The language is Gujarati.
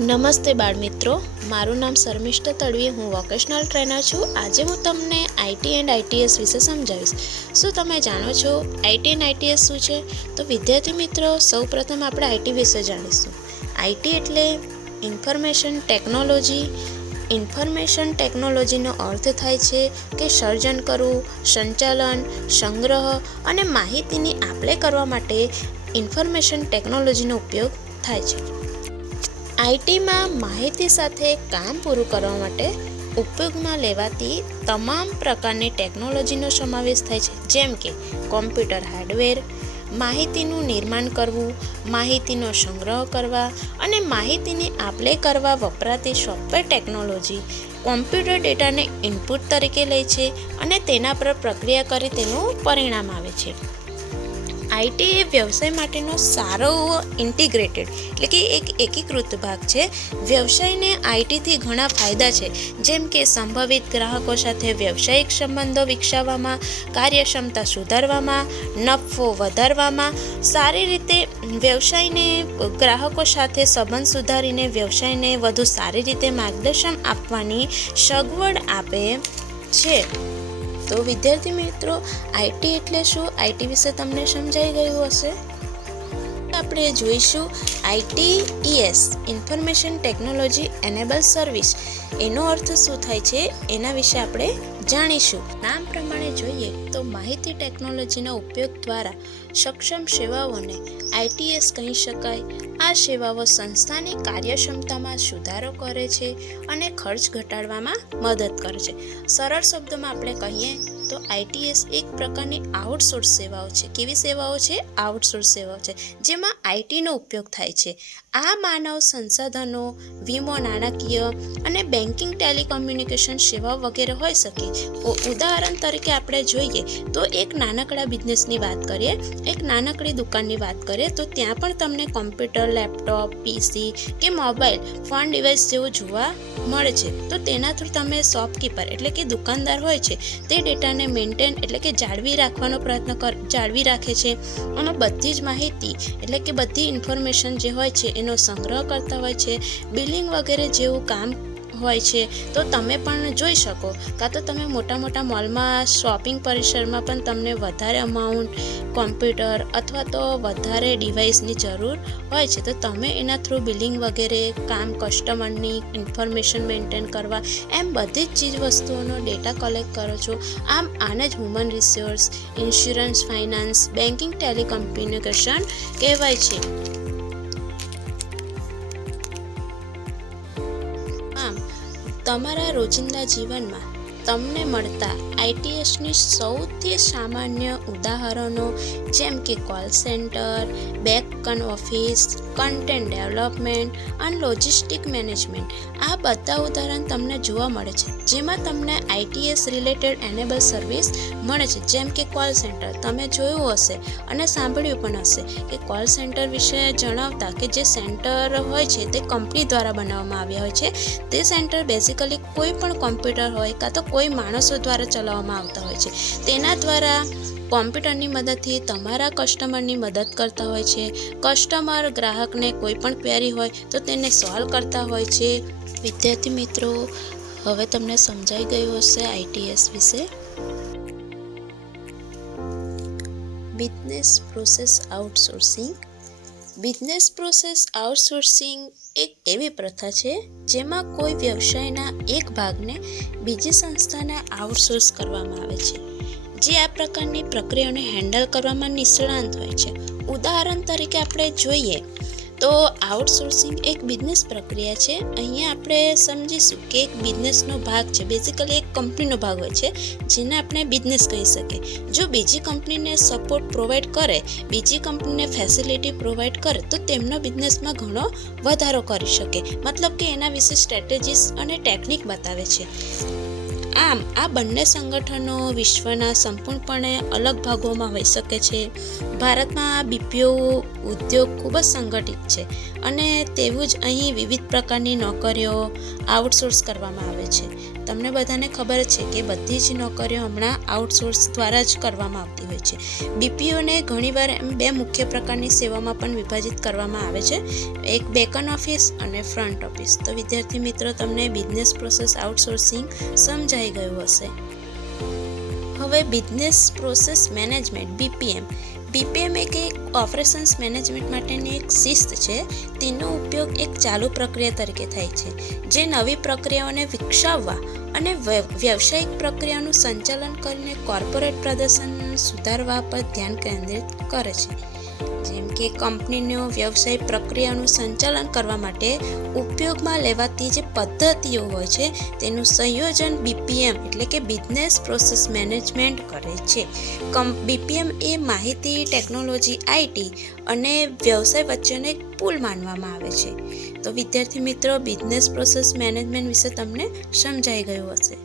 નમસ્તે બાળમિત્રો, મારું નામ શર્મિષ્ઠા તડવી, હું વોકેશનલ ટ્રેનર છું. આજે હું તમને આઈટી એન્ડ આઈટીએસ વિશે સમજાવીશ. શું તમે જાણો છો આઈટી એન્ડ આઈટીએસ શું છે? તો વિદ્યાર્થી મિત્રો, સૌપ્રથમ આપણે આઈટી વિશે જાણીશું. આઈટી એટલે ઇન્ફોર્મેશન ટેકનોલોજી. ઇન્ફોર્મેશન ટેકનોલોજીનો અર્થ થાય છે કે સર્જન કરવું, સંચાલન, સંગ્રહ અને માહિતીની આપ-લે કરવા માટે ઇન્ફોર્મેશન ટેકનોલોજીનો ઉપયોગ થાય છે. આઈટીમાં માહિતી સાથે કામ પૂરું કરવા માટે ઉપયોગમાં લેવાતી તમામ પ્રકારની ટેકનોલોજીનો સમાવેશ થાય છે, જેમ કે કોમ્પ્યુટર હાર્ડવેર, માહિતીનું નિર્માણ કરવું, માહિતીનો સંગ્રહ કરવા અને માહિતીની આપ-લે કરવા વપરાતી સોફ્ટવેર ટેકનોલોજી કોમ્પ્યુટર ડેટાને ઇનપુટ તરીકે લે છે અને તેના પર પ્રક્રિયા કરી તેનું પરિણામ આવે છે. આઈટી એ વ્યવસાય માટેનો સારો ઇન્ટિગ્રેટેડ એટલે કે એક એકીકૃત ભાગ છે. વ્યવસાયને આઈટીથી ઘણા ફાયદા છે, જેમ કે સંભવિત ગ્રાહકો સાથે વ્યવસાયિક સંબંધો વિકસાવવામાં, કાર્યક્ષમતા સુધારવામાં, નફો વધારવામાં, સારી રીતે વ્યવસાયને ગ્રાહકો સાથે સંબંધ સુધારીને વ્યવસાયને વધુ સારી રીતે માર્ગદર્શન આપવાની સગવડ આપે છે. તો વિદ્યાર્થી મિત્રો, આઈટી એટલે શું? આઈટી વિશે તમને સમજાઈ ગયું હશે. આપણે જોઈશું આઈટીઈએસ, ઇન્ફોર્મેશન ટેકનોલોજી એનેબલ સર્વિસ. એનો અર્થ શું થાય છે એના વિશે આપણે જાણીશું. નામ પ્રમાણે જોઈએ તો માહિતી ટેકનોલોજીના ઉપયોગ દ્વારા સક્ષમ સેવાઓને આઈટીએસ કહી શકાય. આ સેવાઓ સંસ્થાની કાર્યક્ષમતામાં સુધારો કરે છે અને ખર્ચ ઘટાડવામાં મદદ કરે છે. સરળ શબ્દોમાં આપણે કહીએ તો આઈટીએસ એક પ્રકારની આઉટસોર્સ સેવાઓ છે. કેવી સેવાઓ છે? આઉટસોર્સ સેવાઓ છે, જેમાં આઈટીનો ઉપયોગ થાય છે. આ માનવ સંસાધનો, વીમો, નાણાકીય અને બેન્કિંગ, ટેલિકોમ્યુનિકેશન સેવાઓ વગેરે હોઈ શકે. ઉદાહરણ તરીકે આપણે જોઈએ તો એક નાનકડા બિઝનેસની વાત કરીએ, એક નાનકડી દુકાનની વાત કરીએ તો ત્યાં પણ તમને કોમ્પ્યુટર, લેપટોપ, પીસી કે મોબાઈલ ફોન ડિવાઇસ જેવું જોવા મળે છે. તો તેના થ્રુ તમે શોપકીપર એટલે કે દુકાનદાર હોય છે તે ડેટાને મેન્ટેન એટલે કે જાળવી રાખવાનો જાળવી રાખે છે અને બધી જ માહિતી એટલે કે બધી ઇન્ફોર્મેશન જે હોય છે એનો સંગ્રહ કરતા હોય છે. બિલિંગ વગેરે જેવું કામ હોય છે. તો તમે પણ જોઈ શકો, કાં તો તમે મોટા મોલમાં શોપિંગ પરિસરમાં પણ તમને વધારે અમાઉન્ટ કોમ્પ્યુટર અથવા તો વધારે ડિવાઇસની જરૂર હોય છે, તો તમે એના થ્રુ બિલિંગ વગેરે કામ, કસ્ટમરની ઇન્ફોર્મેશન મેન્ટેન કરવા, એમ બધી જ ચીજ વસ્તુઓનો ડેટા કલેક્ટ કરો છો. આમ આને જ human resource, insurance, finance, banking, telecommunication કહેવાય છે. તમારા રોજિંદા જીવનમાં તમને મળતા આઈટીએસની સૌથી સામાન્ય ઉદાહરણો જેમ કે call centre, back office, content development અને લોજિસ્ટિક મેનેજમેન્ટ. આ બધા ઉદાહરણ તમને જોવા મળે છે, જેમાં તમને આઈટીએસ રિલેટેડ એનેબલ સર્વિસ મળે છે. જેમ કે કોલ સેન્ટર તમે જોયું હશે અને સાંભળ્યું પણ હશે કે કોલ સેન્ટર વિશે જણાવતા કે જે સેન્ટર હોય છે તે કંપની દ્વારા બનાવવામાં આવ્યા હોય છે. તે સેન્ટર બેઝિકલી કોઈ પણ કોમ્પ્યુટર હોય કાં તો કોઈ માણસો દ્વારા ચલાવવામાં આવતા હોય છે. તેના દ્વારા કોમ્પ્યુટરની મદદથી તમારા કસ્ટમરની મદદ કરતા હોય છે. કસ્ટમર ગ્રાહકને કોઈ પણ ક્વેરી હોય તો તેને સોલ્વ કરતા હોય છે. વિદ્યાર્થી મિત્રો, હવે તમને સમજાઈ ગયું હશે આઈટીએસ વિશે. Business process outsourcing. Business process outsourcing એક એવી પ્રથા છે જેમાં કોઈ વ્યવસાયના એક ભાગને બીજી સંસ્થાને આઉટસોર્સ કરવામાં આવે છે, જે આ પ્રકારની પ્રક્રિયાઓને હેન્ડલ કરવામાં નિષ્ણાત હોય છે. ઉદાહરણ તરીકે આપણે જોઈએ તો આઉટસોર્સિંગ એક બિઝનેસ પ્રક્રિયા છે. અહીંયા આપણે સમજીશું કે એક બિઝનેસનો ભાગ છે, બેઝિકલી એક કંપનીનો ભાગ હોય છે જેને આપણે બિઝનેસ કહી શકીએ. જો બીજી કંપનીને સપોર્ટ પ્રોવાઈડ કરે, બીજી કંપનીને ફેસિલિટી પ્રોવાઈડ કરે તો તેમનો બિઝનેસમાં ઘણો વધારો કરી શકે. મતલબ કે એના વિશે સ્ટ્રેટેજીસ અને ટેકનિક બતાવે છે. આમ આ બંને સંગઠનો વિશ્વના સંપૂર્ણપણે અલગ ભાગોમાં હોઈ શકે છે. ભારતમાં બીપીઓ ઉદ્યોગ ખૂબ જ સંગઠિત છે અને તેવું જ અહીં વિવિધ પ્રકારની નોકરીઓ આઉટસોર્સ કરવામાં આવે છે. તમને બધાને ખબર છે કે બધી જ નોકરીઓ હમણાં આઉટસોર્સ દ્વારા જ કરવામાં આવતી હોય છે. બીપીઓને ઘણીવાર બે મુખ્ય પ્રકારની સેવામાં પણ વિભાજિત કરવામાં આવે છે, એક બેકન ઓફિસ અને ફ્રન્ટ ઓફિસ. તો વિદ્યાર્થી મિત્રો, તમને બિઝનેસ પ્રોસેસ આઉટસોર્સિંગ સમજાઈ ગયું હશે. હવે business process management BPM. BPM એક ઓપરેશન્સ મેનેજમેન્ટ માટેની એક શિસ્ત છે. તેનો ઉપયોગ એક ચાલુ પ્રક્રિયા તરીકે થાય છે, જે નવી પ્રક્રિયાઓને વિકસાવવા અને વ્યવસાયિક પ્રક્રિયાનું સંચાલન કરીને કોર્પોરેટ પ્રદર્શન સુધારવા પર ધ્યાન કેન્દ્રિત કરે છે. જેમ કે કંપનીનો વ્યવસાય પ્રક્રિયાનું સંચાલન કરવા માટે ઉપયોગમાં લેવાતી જે પદ્ધતિઓ હોય છે તેનું સંયોજન બીપીએમ એટલે કે બિઝનેસ પ્રોસેસ મેનેજમેન્ટ કરે છે. બીપીએમ એ માહિતી, ટેકનોલોજી, આઈટી અને વ્યવસાય વચ્ચેનો એક પુલ માનવામાં આવે છે. તો વિદ્યાર્થી મિત્રો, બિઝનેસ પ્રોસેસ મેનેજમેન્ટ વિશે તમને સમજાઈ ગયું હશે.